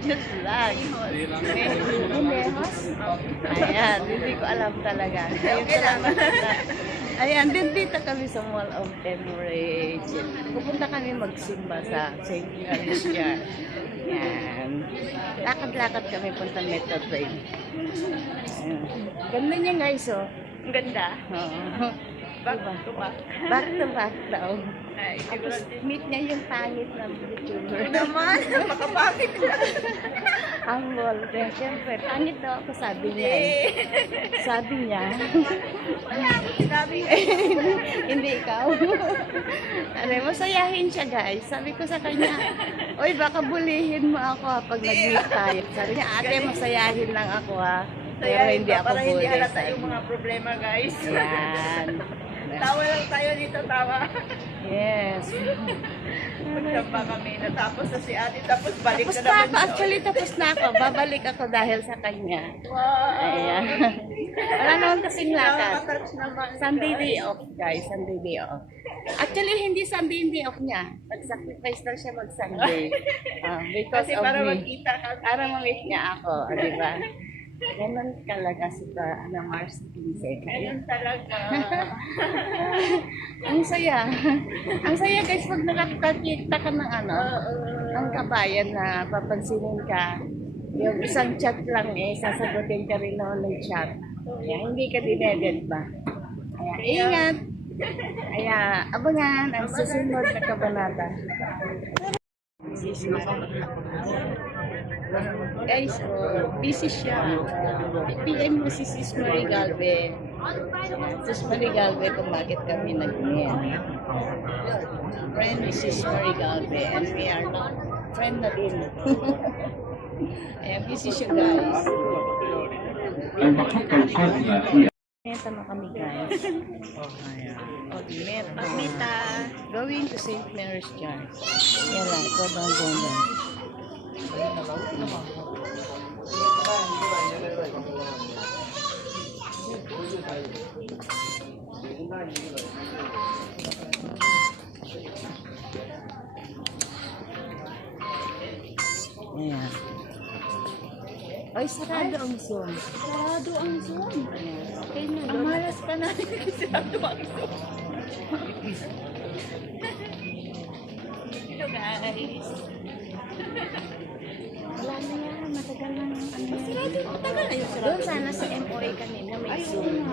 Diyos lang. Lehos? Ayan, hindi ko alam talaga. Ayun salamat. Ayan, dito kami sa Mall of Emirates. Pupunta kami magsimba sa St. Alicia. Ayan. Lakad-lakad kami punta Metro Train. Ayan. Ganda niya guys, oh. Ang ganda. Oo. Back to back. Back to back daw. Tapos meet niya yung pangit na YouTuber. Naman, makapangit lang. Humble. Then, syempre, pangit daw ako, sabi niya. Sabi niya. Sinabi Hindi ikaw. Ano, masayahin siya guys. Sabi ko sa kanya, oy, baka bulihin mo ako pag nag-meet tayo. Sabi niya, ate, masayahin lang ako ha. Pero hindi ako para hindi bully. halata yung mga problema, guys. Yan. Tawa lang tayo dito, tawa. Yes. Pagtamba kami, natapos na si ate, tapos balik Tapos na na naman ako. Actually, tapos na ako. Babalik ako dahil sa kanya. Wow! Ayan. Wala naman kasing lakad. Nakaka-touch naman. Sunday day off, guys. Sunday day off. Actually, hindi Sunday day off niya. Nag-sacrifice daw siya mag-Sunday. Because Kasi of para me. magkita ka. Para ma-meet niya ako. Di ba? Ganun talaga si Mars 15. Ayun talaga. Ang saya. Ang saya guys pag nakakakita ka ng ng kabayan na papansinin ka. Yung isang chat lang sasagutin ka rin noon ng chat. Kaya hindi ka dineded ba? Kaya ingat. Kaya abangan ang susunod na kabanata. Guys, busy siya. PM mo si Sis Marie Galvez. Sis Marie Galvez kung bakit kami nag-meet. Friend ni Sis Marie Galvez and we are not friend na din. Ayan, busy siya guys. Meta na kami guys. Meta. Going to St. Mary's Church. Yan lang, ito bang ganda. Ayan. Ay, sarado ang Zoom. Sarado ang Zoom. Okay na. Ang malas ka na. Sarado ang Zoom. Ito guys. Wala na yan. Matagal na ng ano yan. Sarado. Matagal na yung sarado. Doon sana sa MOA kanina may Zoom.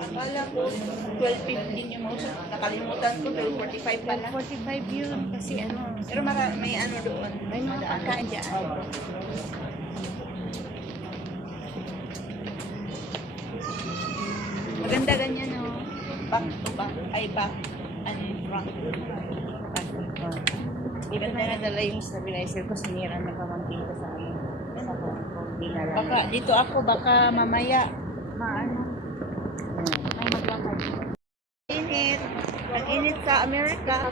Akala ko 12:15 yung mouse. Nakalimutan ko 12:45 pala. 45 yun. Kasi ano. Pero may ano doon. May mga pagkain dyan. Maganda ganyan, no? Back to back. Ay, back and front. Hindi na nadala yung stabilizer ko. Sinira na kamanting ko sa amin. Sa dinala. Baka dito ako, baka mamaya maano. Ay, maglakad. Init. Ang init sa Amerika.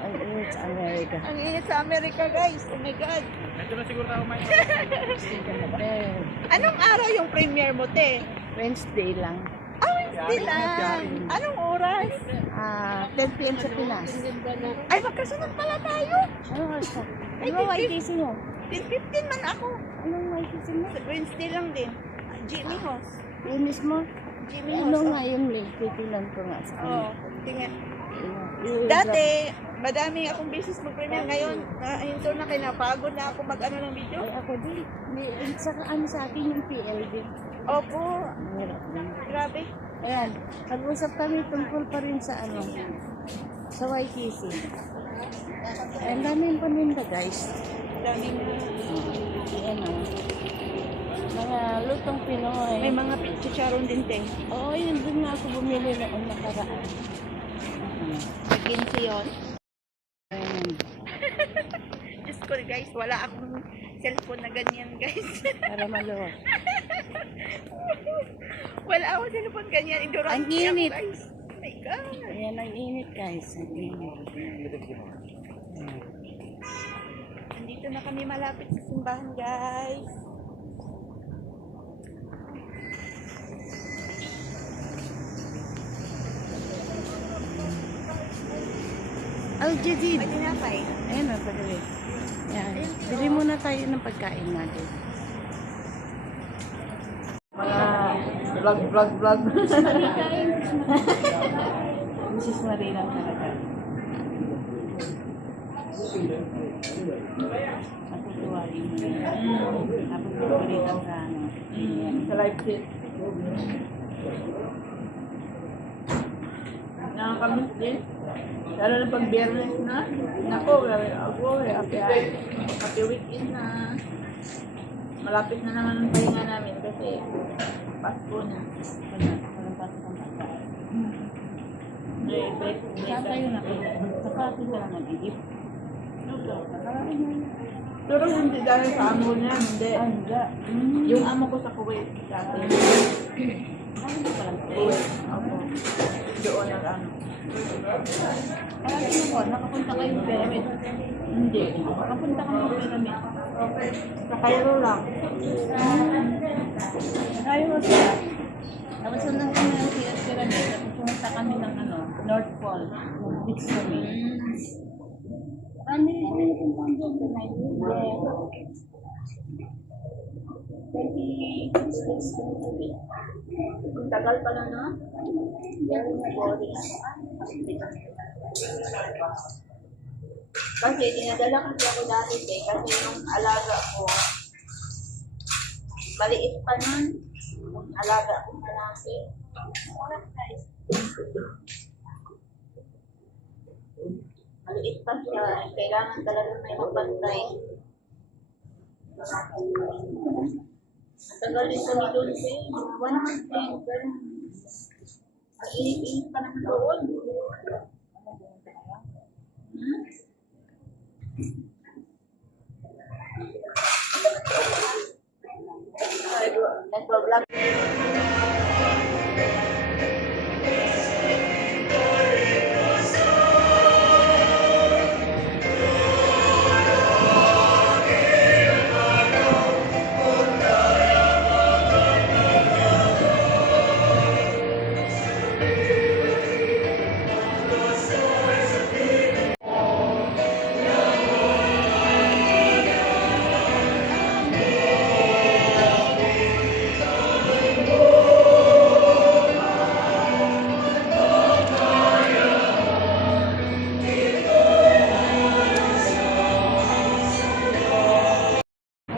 Ang init sa Amerika. Ang init sa Amerika, guys. Oh my God. Medyo na siguro tayo may Anong araw yung premiere mo, te? Wednesday lang. Ah, Wednesday lang. Anong oras? 10 p.m. sa Pinas. Ay, magkasunod pala tayo. Ano oras ka? Ano ba YTC mo? 10:15 man ako. Anong YTC mo? Wednesday lang din. Jimmy House. Yung mismo? Jimmy Ano House. nga yung link? Titilan ko nga sa Oo. kanya. Tingnan. Yung- Dati, madami akong business mag-premiere. Ngayon, ito na kinapagod na ako mag-ano ng video. Ay, ako din. Saka ano sa akin yung PLD. Opo. Ang hirap din. Grabe. Ayan, nag-usap kami tungkol pa rin sa sa YTC. Ang daming paninda guys. Daming Ayan o. Mga lutong Pinoy. may mga chicharon din, te. Oo, yun din nga ako bumili noong nakaraan. Nag-15 yun. Ayan. Diyos ko, guys, wala akong cellphone na ganyan, guys. Para maluwag. Wala akong cellphone ganyan. Endurance Ang ako, init. guys. Oh my God. Ayan, ang init guys. Ang init. Nandito na kami malapit sa simbahan, guys. Al-Jadid. May tinapay. Ayan o, padali. Yan. Bili muna tayo ng pagkain natin. Vlog. Mrs. Marie lang talaga. Natutuwa yung tapos nagpalitan sa ano. Sa live kit. Nakakamiss din. Lalo na pag biyernes na. Nako, happy weekend na. Malapit na naman ang pahinga namin kasi Pasko na. Walang pasok ang pagkain. Saan tayo na? Sa klase ka lang nag-iip. Pero hindi dahil sa amo niya, hindi. Hindi. Yung amo ko sa Kuwait dati. Ano pa lang? Kuwait. Ako. Doon nag-ano. Parang ko, nakapunta kayo sa pyramid. Hindi. Nakapunta ka sa pyramid. Sa Cairo lang. Ayaw mo siya. Tapos sundan kami ng pyramid. Tapos pumunta kami ng ano, North Pole. Beach kami. Ano yung napunta doon sa Nigeria? 26 days ko. Ang tagal pala na. Very boring. Kasi dinadala kasi ako dati kasi yung alaga ko, maliit pa nun. Yung alaga ko malaki. Maliit pa siya. Kailangan talaga may magbantay. Matagal din kami doon mga 1 month din. Pero mainit-init pa naman doon. Nagbablog.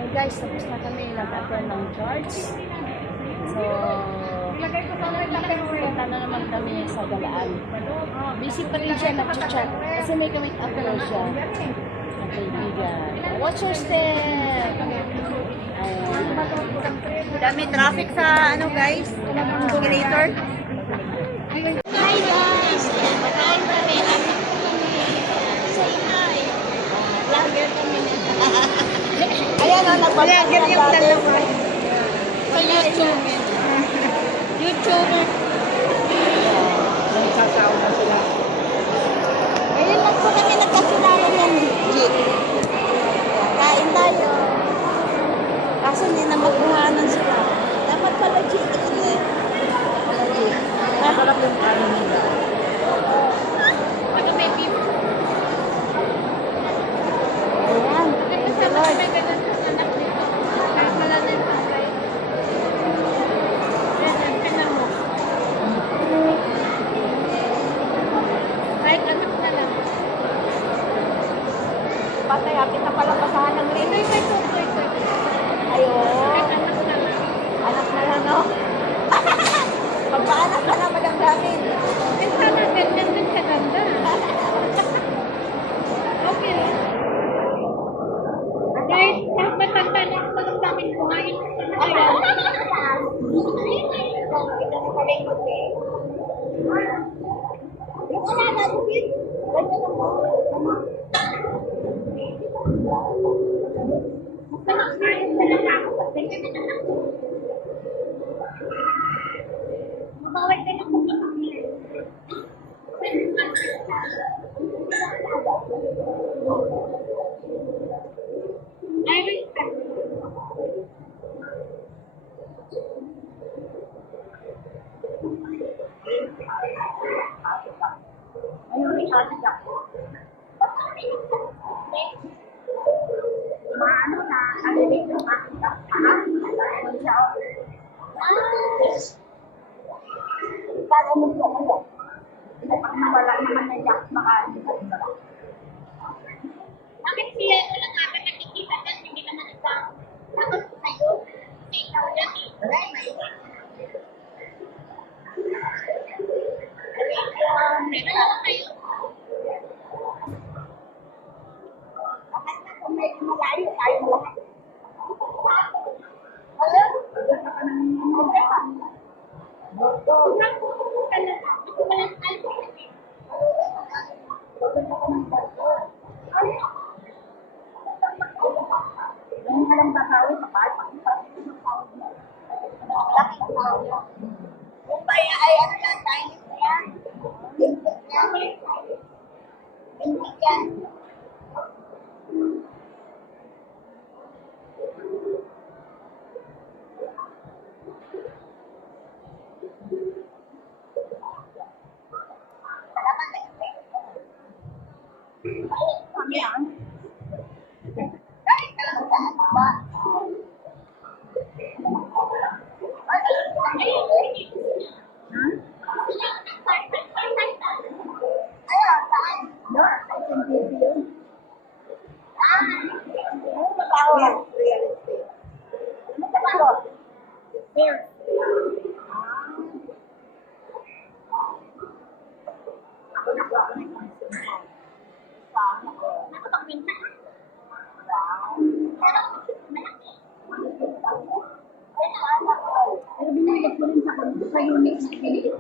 Guys, tapos na kami nag-attend ng church. So, punta na naman kami sa galaan. Busy pa rin siya nag-chat kasi may kamit after siya. Ang kaibigan. Watch your step! Ayan. Dami traffic sa ano guys, elevator. Hi guys! Makain kami. Say hi! Vlogger kami na. Ayan o, nagbablogger yung dalawa. Sa YouTube. YouTuber. Nagsasaw na sila. Ngayon lang po kami nagkakilala ng jeep. Kain tayo. Kaso hindi na magbuhanan sila. Dapat pala jeep yun eh. Pala jeep. Masarap yung ano nila. Ano may beef? Ayan. Thank you Lord. Patay, apit na pala basahan ng rin. Ayun. Anak na lang, no? Pagpaanak ka na, madamdamin. Sana ganyan din sa ganda. Okay. Guys, kahit matanda na ako ng daming kumain. Ito na kalingkot eh. Yung wala na, Lupin. Ganyan ang mo. Mabawal ka lang kung Ano may kasi ako? Bakit siya wala nga ka nakikita dyan, hindi naman ito. Bakit sa'yo? Kasi ikaw yan eh. Meron naman kayo. Bakit na kung may malayo tayo lahat? Sobrang ka na. Ito ba lang tayo? Yung alam kakawin sa bata. Kung kaya ay ano lang, Chinese na yan. Lintik yan. Lintik yan. Salamat eh. Ay, kami yan. Kahit lang saan ba? Ayun, saan? Doon, sa SMTC yun. Saan? Ano trabaho? Real estate. Ano trabaho? Here. Ako nagawa ko ng consumer. Saan ako? Nakapagpinta. Wow. Pero, malaki. Pero binigay ko rin sa unit na pinili.